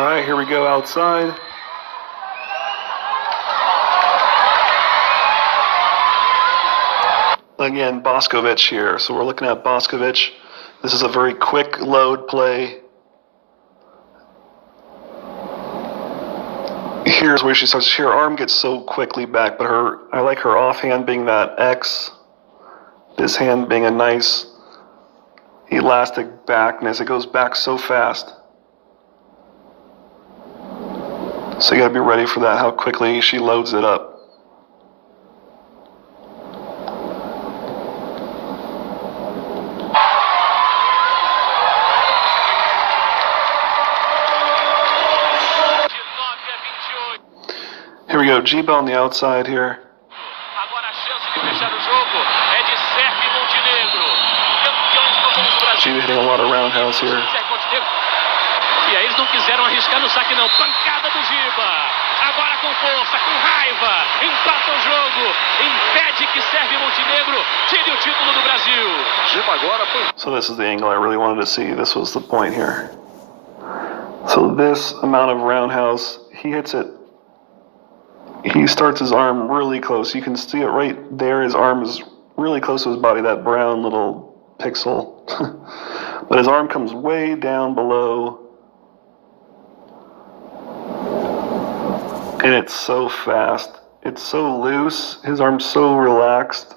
All right, here we go outside. Again, Boskovic here. So we're looking at Boskovic. This is a very quick load play. Here's where she starts. Her arm gets so quickly back, but I like her offhand being that X. This hand being a nice elastic backness. It goes back so fast. So you gotta be ready for that, how quickly she loads it up. Here we go, Giba on the outside here. Giba hitting a lot of roundhouse here. E aí eles não quiseram arriscar no saque não. Pancada do Giba. Agora com força, com raiva. Empata o jogo. Impede que Sérvia e Montenegro tire o título do Brasil. Giba agora foi. So this is the angle I really wanted to see. This was the point here. So this amount of roundhouse, he hits it. He starts his arm really close. You can see it right there. His arm is really close to his body, that brown little pixel. But his arm comes way down below. And it's so fast. It's so loose. His arm's so relaxed.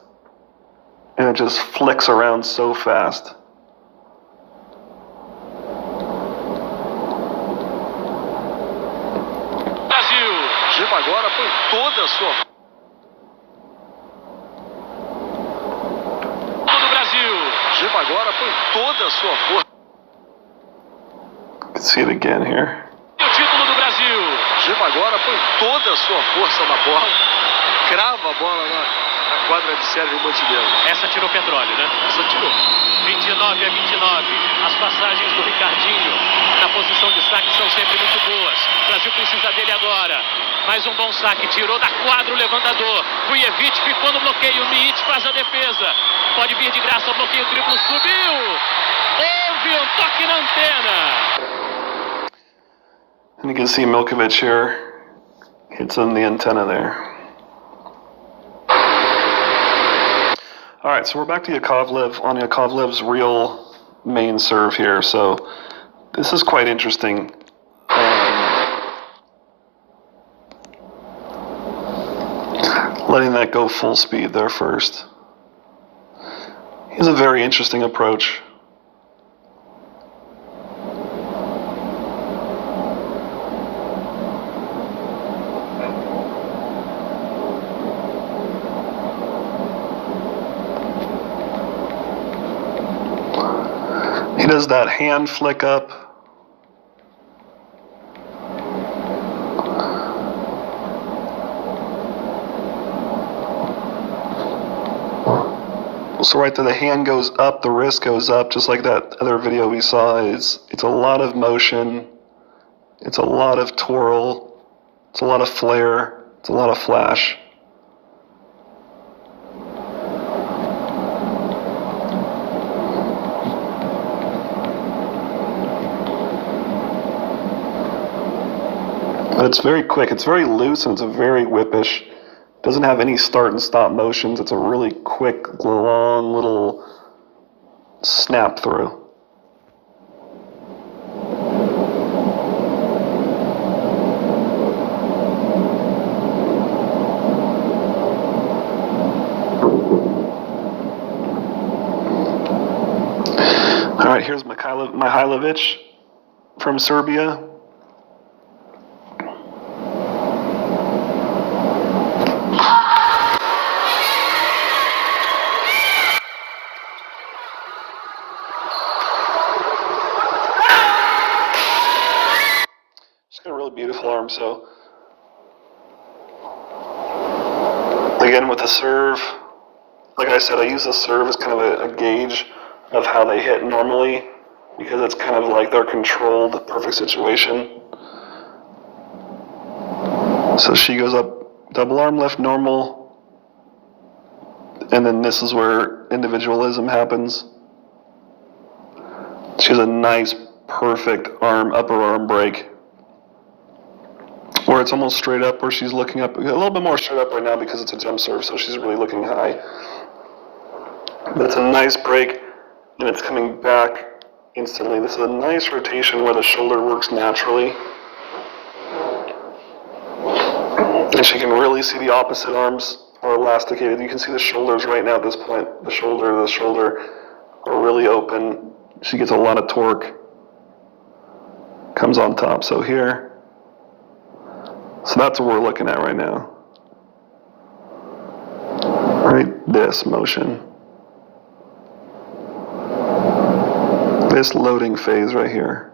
And it just flicks around so fast. Brasil. Giba agora põe toda a sua. Do Brasil. Giba agora põe toda a sua força. You can see it again here. E o título do Brasil. Giba agora põe toda a sua força na bola. Crava a bola na quadra de Sérvia e Montenegro. Essa tirou petróleo, né? Essa tirou. 29-29. As passagens do Ricardinho na posição de saque são sempre muito boas. O Brasil precisa dele agora. Mais um bom saque. Tirou da quadra o levantador. Vujevic ficou no bloqueio. Miic faz a defesa. Pode vir de graça o bloqueio triplo. Subiu. Houve um toque na antena. And you can see Milkovic here. Hits on the antenna there. All right, so we're back to Yakovlev on Yakovlev's real main serve here. So this is quite interesting. Letting that go full speed there first. He has a very interesting approach. He does that hand flick up. So right there, the hand goes up, the wrist goes up, just like that other video we saw. It's a lot of motion. It's a lot of twirl. It's a lot of flare. It's a lot of flash. But it's very quick, it's very loose, and it's very whippish. It doesn't have any start and stop motions. It's a really quick, long little snap through. All right, here's Mihailovic from Serbia. She's got a really beautiful arm, so again with the serve, like I said, I use the serve as kind of a gauge of how they hit normally, because it's kind of like their controlled, perfect situation. So she goes up, double arm left normal, and then this is where individualism happens. She has a nice, perfect upper arm break. where it's almost straight up, where she's looking up, a little bit more straight up right now because it's a jump serve, so she's really looking high. But it's a nice break, and it's coming back instantly. This is a nice rotation where the shoulder works naturally. And she can really see the opposite arms are elasticated. You can see the shoulders right now at this point. The shoulder are really open. She gets a lot of torque. Comes on top. So here. So that's what we're looking at right now. Right? This motion. This loading phase right here.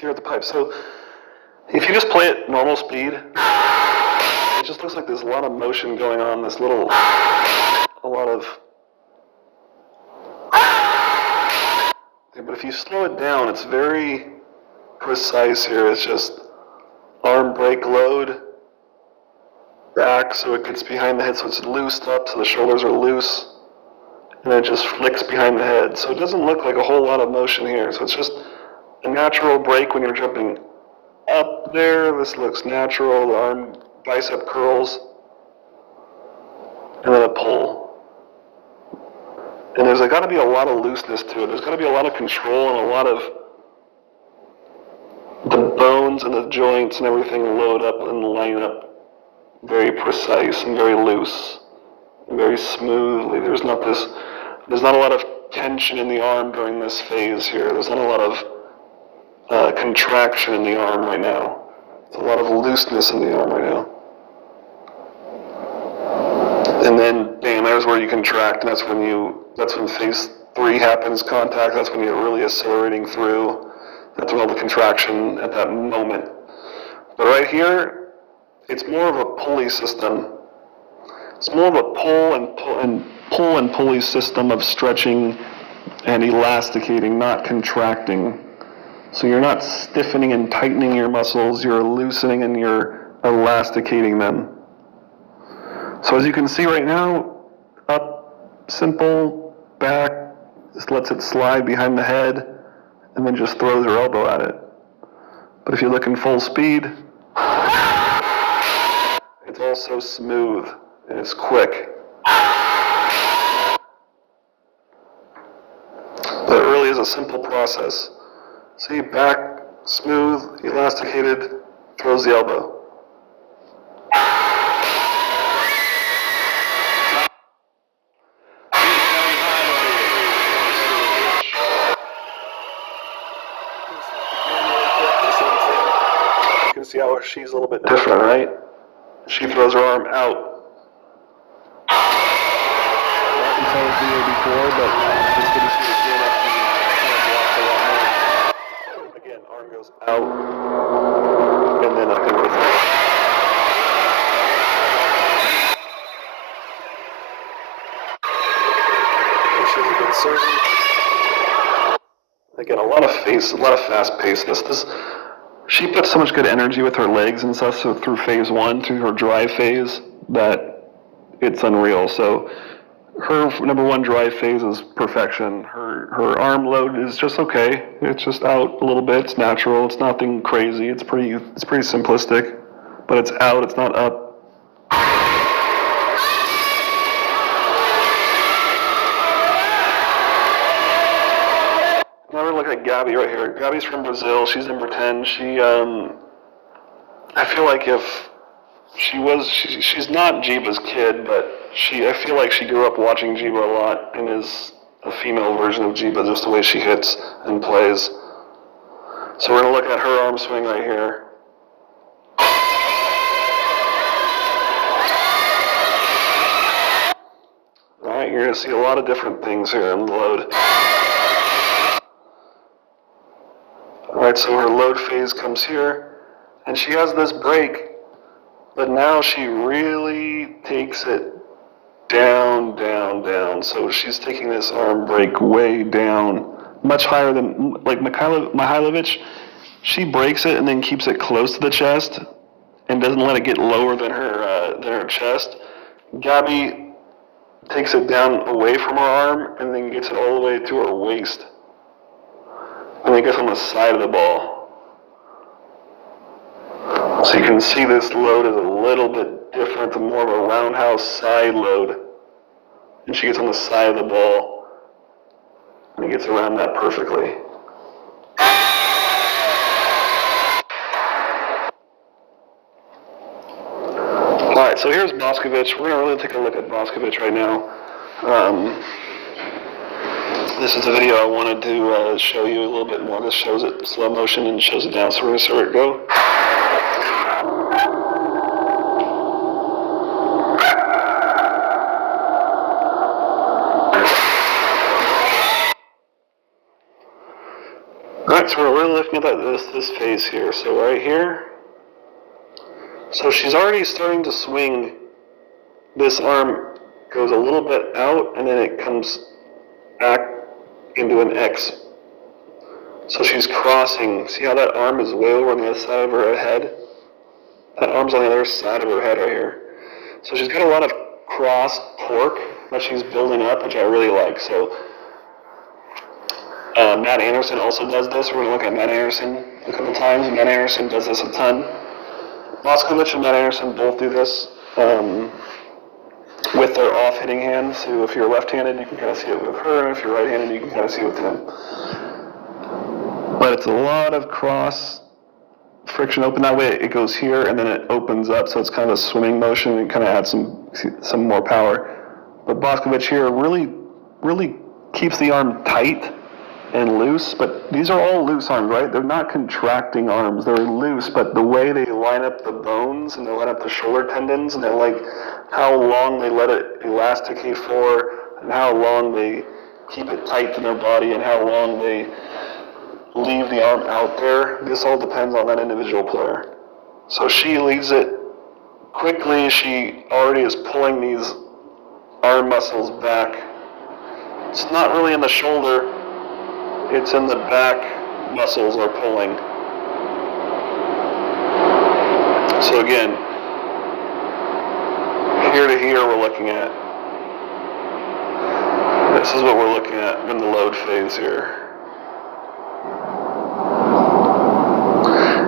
Here at the pipe. So if you just play it normal speed, it just looks like there's a lot of motion going on, a lot of, but if you slow it down, it's very precise here. It's just arm break load, back so it gets behind the head, so it's loosed up, so the shoulders are loose, and then it just flicks behind the head. So it doesn't look like a whole lot of motion here. So it's just a natural break when you're jumping up there. This looks natural. The arm bicep curls. And then a pull. And there's got to be a lot of looseness to it. There's got to be a lot of control and a lot of the bones and the joints and everything load up and line up very precise and very loose and very smoothly. There's not a lot of tension in the arm during this phase here. There's not a lot of contraction in the arm right now. There's a lot of looseness in the arm right now. And then, bam, there's where you contract, and that's when phase 3 happens, contact. That's when you're really accelerating through. That's when all the contraction at that moment. But right here, it's more of a pulley system. It's more of a pull and pulley system of stretching and elasticating, not contracting. So you're not stiffening and tightening your muscles, you're loosening and you're elasticating them. So as you can see right now, up, simple, back, just lets it slide behind the head, and then just throws her elbow at it. But if you look in full speed, it's also smooth and it's quick. But it really is a simple process. See, back, smooth, elasticated, throws the elbow. You can see how she's a little bit different, right? She throws her arm out. Not in the video before, but it's good to see it again after you kind of blocked a lot more. Again, arm goes out, and then up and with it. She's a good servant. Again, a lot of fast pacedness. She puts so much good energy with her legs and stuff, so through phase 1, through her drive phase, that it's unreal. So her number 1 drive phase is perfection. Her arm load is just okay. It's just out a little bit. It's natural. It's nothing crazy. It's pretty simplistic, but it's out. It's not up. Now we're looking at Gabby right here. Gabby's from Brazil. She's number 10. I feel like if she's not Jiba's kid, but I feel like she grew up watching Jiba a lot and is a female version of Jiba, just the way she hits and plays. So we're gonna look at her arm swing right here. All right, you're gonna see a lot of different things here in the load. All right, so her load phase comes here, and she has this break, but now she really takes it down, down, down. So she's taking this arm break way down, much higher than, like Mihailovic She breaks it and then keeps it close to the chest and doesn't let it get lower than her chest. Gabby takes it down away from her arm and then gets it all the way to her waist. And then gets on the side of the ball. So you can see this load is a little bit different, more of a roundhouse side load. And she gets on the side of the ball and gets around that perfectly. Alright, so here's Boscovich. We're going to really take a look at Boscovich right now. This is a video I wanted to show you a little bit more. This shows it slow motion and shows it down, so we're going to see where it go. Alright, so we're really looking at this phase here. So right here, so she's already starting to swing. This arm goes a little bit out and then it comes back into an X. So she's crossing. See how that arm is way over on the other side of her head? That arm's on the other side of her head right here. So she's got a lot of cross torque that she's building up, which I really like. So Matt Anderson also does this. We're going to look at Matt Anderson a couple times. Matt Anderson does this a ton. Boscovich and Matt Anderson both do this with their off-hitting hand. So if you're left-handed, you can kind of see it with her, and if you're right-handed, you can kind of see it with him. But it's a lot of cross friction open. That way it goes here, and then it opens up, so it's kind of a swimming motion, and kind of adds some more power. But Boscovich here really keeps the arm tight and loose, but these are all loose arms, right? They're not contracting arms. They're loose, but the way they line up the bones and they line up the shoulder tendons and they like how long they let it elasticate for and how long they keep it tight to their body and how long they leave the arm out there. This all depends on that individual player. So she leaves it quickly. She already is pulling these arm muscles back. It's not really in the shoulder. It's in the back muscles are pulling. So again, here to here we're looking at. This is what we're looking at in the load phase here.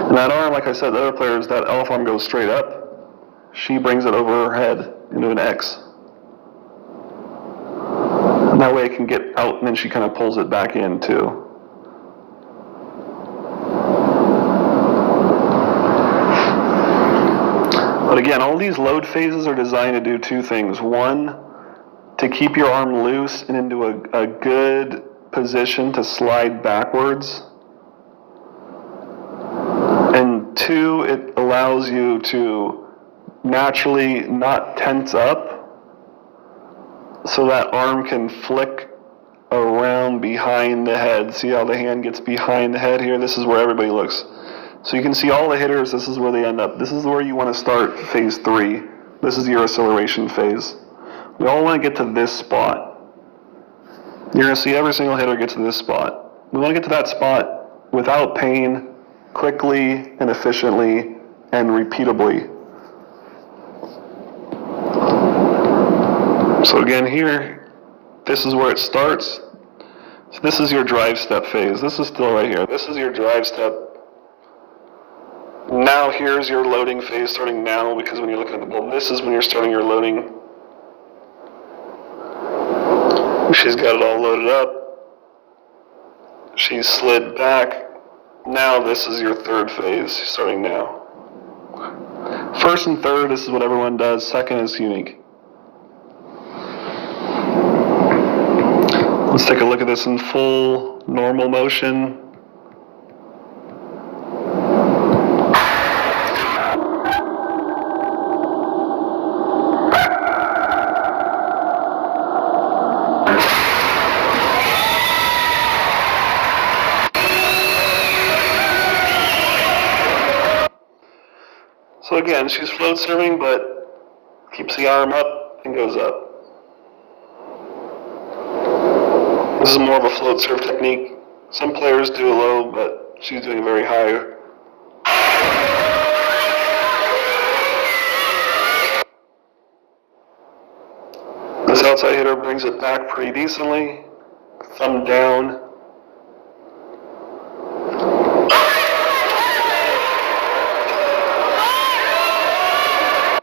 And that arm, like I said, the other players, that elf arm goes straight up. She brings it over her head into an X. And that way it can get out and then she kind of pulls it back in too. But again, all these load phases are designed to do two things. One, to keep your arm loose and into a good position to slide backwards. And two, it allows you to naturally not tense up so that arm can flick around behind the head. See how the hand gets behind the head here? This is where everybody looks. So you can see all the hitters, this is where they end up. This is where you want to start phase 3. This is your acceleration phase. We all want to get to this spot. You're going to see every single hitter get to this spot. We want to get to that spot without pain, quickly and efficiently and repeatably. So again here, this is where it starts. So this is your drive step phase. This is still right here. This is your drive step. Now here's your loading phase starting now, because when you're looking at the ball, this is when you're starting your loading. She's got it all loaded up. She's slid back. Now this is your third phase, starting now. First and third, this is what everyone does. Second is unique. Let's take a look at this in full normal motion. So again, she's float serving, but keeps the arm up and goes up. This is more of a float serve technique. Some players do a low, but She's doing very high. This outside hitter brings it back pretty decently. Thumb down.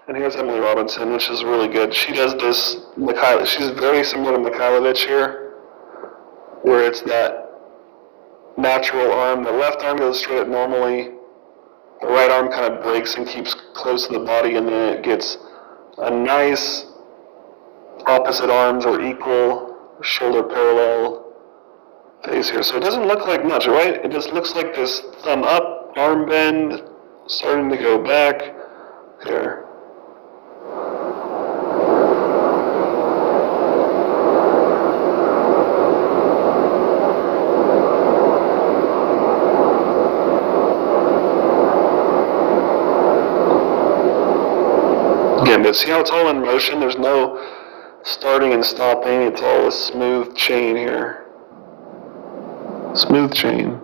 And here's Emily Robinson, which is really good. She does this, she's very similar to Mikhailovich here, where it's that natural arm. The left arm goes straight up normally. The right arm kind of breaks and keeps close to the body, and then it gets a nice opposite arms or equal, shoulder parallel phase here. So it doesn't look like much, right? It just looks like this thumb up, arm bend, starting to go back here. Again, but see how it's all in motion? There's no starting and stopping. It's all a smooth chain here. Smooth chain.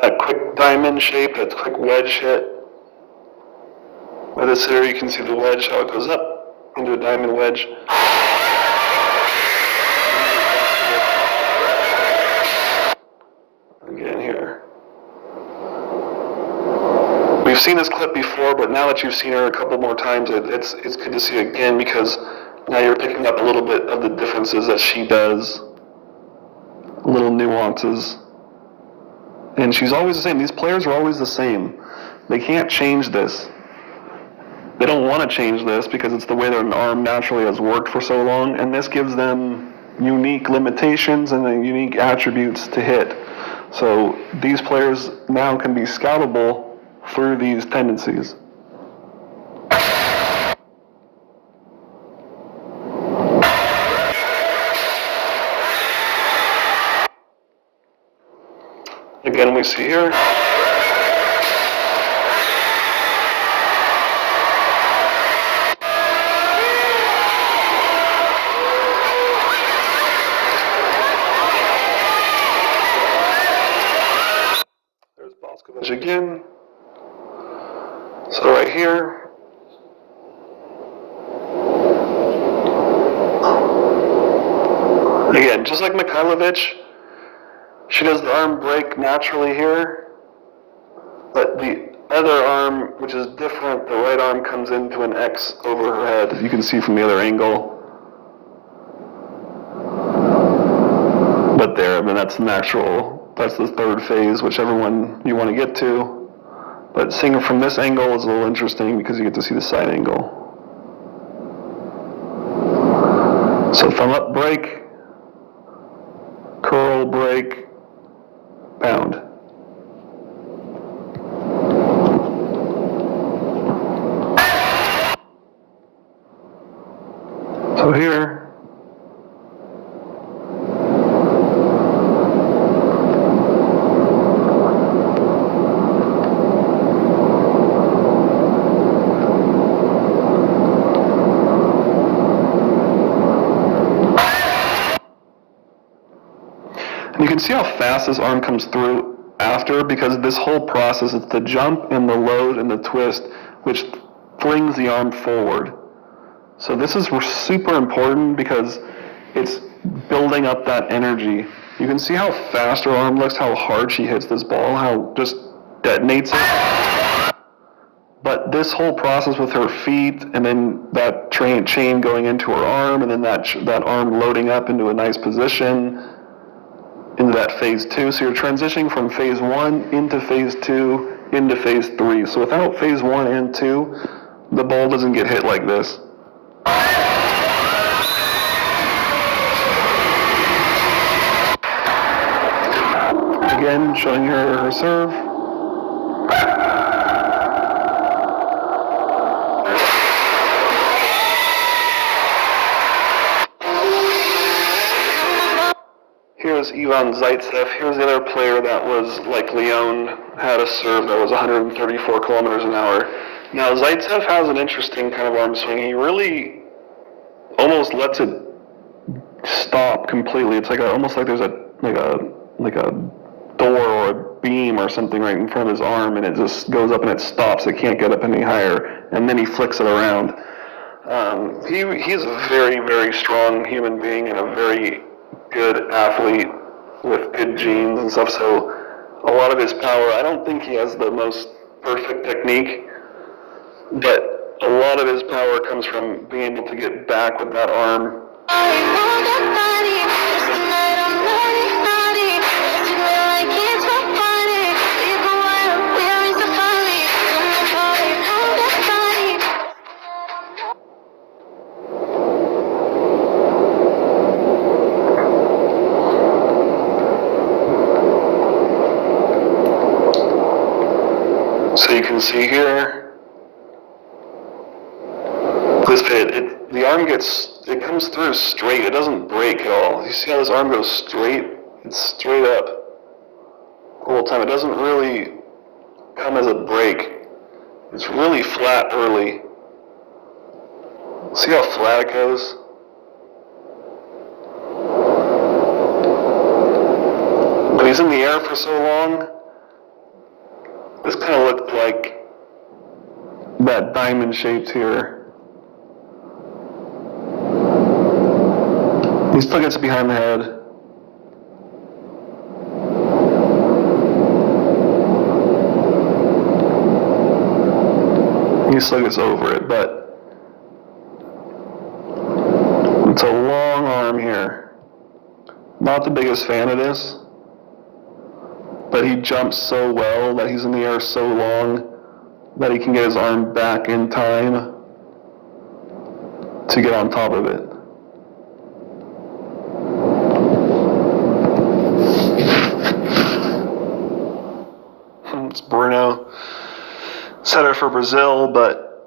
That quick diamond shape, that quick wedge hit. By this hitter, you can see the wedge, how it goes up into a diamond wedge. Again here. We've seen this clip before, but now that you've seen her a couple more times, it's good to see it again because now you're picking up a little bit of the differences that she does. Little nuances. And she's always the same. These players are always the same. They can't change this. They don't want to change this because it's the way their arm naturally has worked for so long, and this gives them unique limitations and unique attributes to hit. So these players now can be scoutable through these tendencies. Again, we see here. There's Boscovich again. So right here. Again, just like Mikhailovich, she does the arm break naturally here, but the other arm, which is different, the right arm comes into an X over her head. You can see from the other angle. But there, I mean, that's natural. That's the third phase, whichever one you want to get to. But seeing it from this angle is a little interesting because you get to see the side angle. So thumb up break, curl break, pound. So here, and you can see how fast this arm comes through after, because this whole process, it's the jump and the load and the twist, which flings the arm forward. So this is super important because it's building up that energy. You can see how fast her arm looks, how hard she hits this ball, how just detonates it. But this whole process with her feet and then that chain going into her arm and then that arm loading up into a nice position, into that phase 2. So you're transitioning from phase 1 into phase 2 into phase 3. So without phase 1 and 2, the ball doesn't get hit like this. again, showing her serve. Here's Ivan Zaitsev. Here's the other player that was like Leon, had a serve that was 134 kilometers an hour. Now Zaitsev has an interesting kind of arm swing. He really almost lets it stop completely. It's like almost like there's a door or a beam or something right in front of his arm, and it just goes up and it stops. It can't get up any higher, and then he flicks it around. He's a very, very strong human being and a very good athlete with good genes and stuff. So a lot of his power, I don't think he has the most perfect technique, but a lot of his power comes from being able to get back with that arm. So you can see here, this pit, the arm it comes through straight. It doesn't break at all. You see how this arm goes straight? It's straight up the whole time. It doesn't really come as a break. It's really flat early. See how flat it goes? But he's in the air for so long. This kind of looked like that diamond shaped here. He still gets behind the head. He still gets over it, but it's a long arm here. Not the biggest fan of this, but he jumps so well that he's in the air so long that he can get his arm back in time to get on top of it. It's Bruno, setter for Brazil, but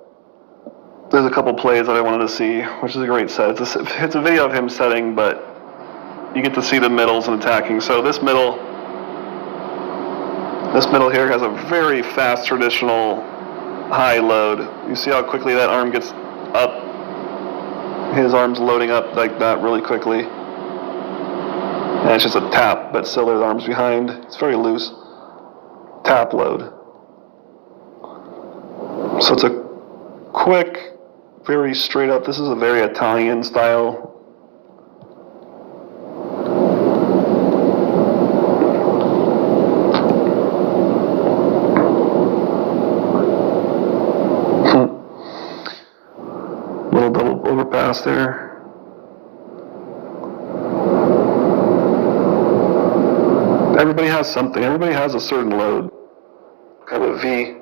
there's a couple plays that I wanted to see, which is a great set. It's a video of him setting, but you get to see the middles and attacking. So this middle here has a very fast traditional high load. You see how quickly that arm gets up? His arm's loading up like that really quickly. And it's just a tap, but still there's arms behind. It's very loose. Tap load. So it's a quick, very straight up. This is a very Italian style. Little double overpass there. Everybody has something. Everybody has a certain load. Kind of a V.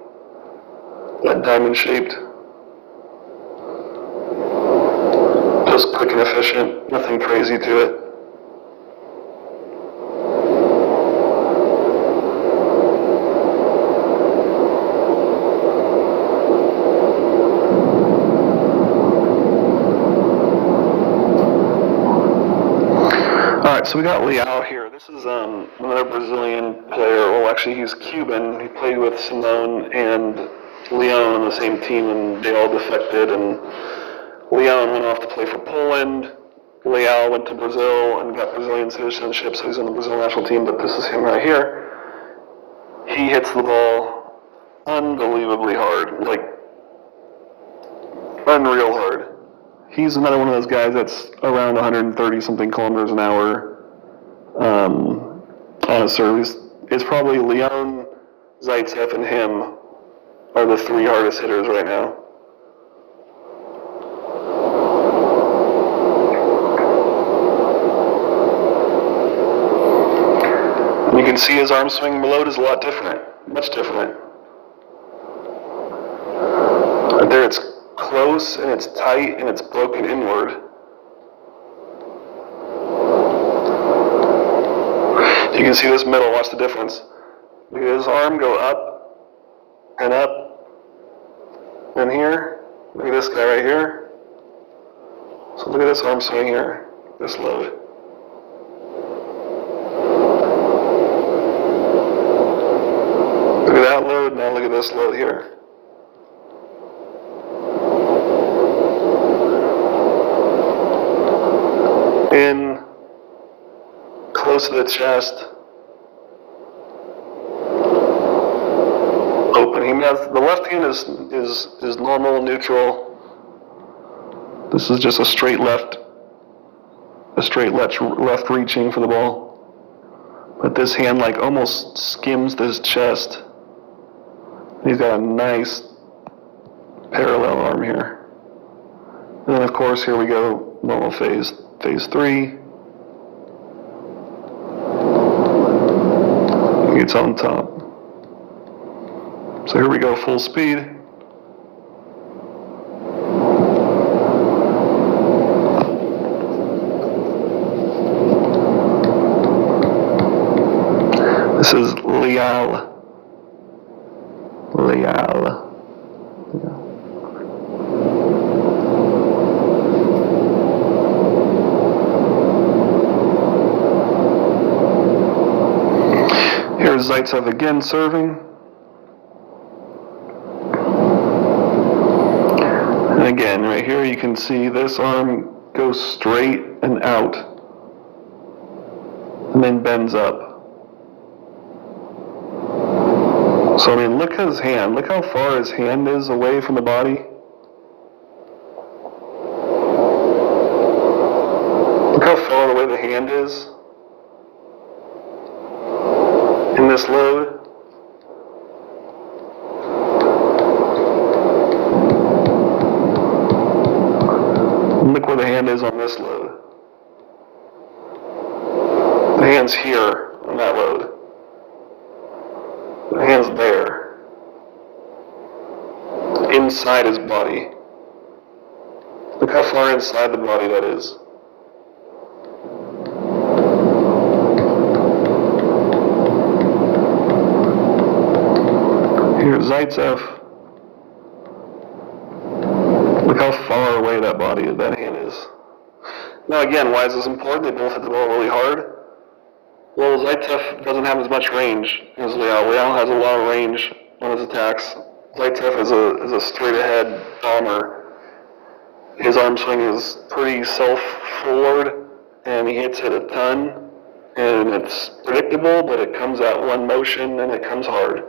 That diamond shaped. Just quick and efficient. Nothing crazy to it. Alright, so we got Leao here. This is another Brazilian player. Well, actually, he's Cuban. He played with Simone and Leon on the same team, and they all defected. And Leon went off to play for Poland. Leao went to Brazil and got Brazilian citizenship, so he's on the Brazil national team. But this is him right here. He hits the ball unbelievably hard, like unreal hard. He's another one of those guys that's around 130-something kilometers an hour on a serve. It's probably Leon, Zaitsev, and him are the three hardest hitters right now. And you can see his arm swing load is a lot different, much different. Right there it's close and it's tight and it's broken inward. You can see this middle, watch the difference. Look at his arm go up and up. And here, look at this guy right here. So look at this arm swing here, this load. Look at that load, now look at this load here. In close to the chest. Open. He has the left hand is normal, neutral. This is just a straight left reaching for the ball. But this hand like almost skims this chest. He's got a nice parallel arm here. And then of course here we go, normal phase 3. It's on top. So here we go, full speed. This is Leal. Here's Zaitsev again serving. And again, right here you can see this arm goes straight and out and then bends up. So I mean, look at his hand. Look how far his hand is away from the body. Look how far away the hand is in this load. And look where the hand is on this load. The hand's here on that load. The hand's there. Inside his body. Look how far inside the body that is. Here's Zaitsev. Look how far away that hand is. Now again, why is this important? They both hit the ball really hard. Well, Zaitsev doesn't have as much range as Leal. Leal has a lot of range on his attacks. Zaitsev is a straight-ahead bomber. His arm swing is pretty self-forward, and he hits it a ton. And it's predictable, but it comes at one motion, and it comes hard.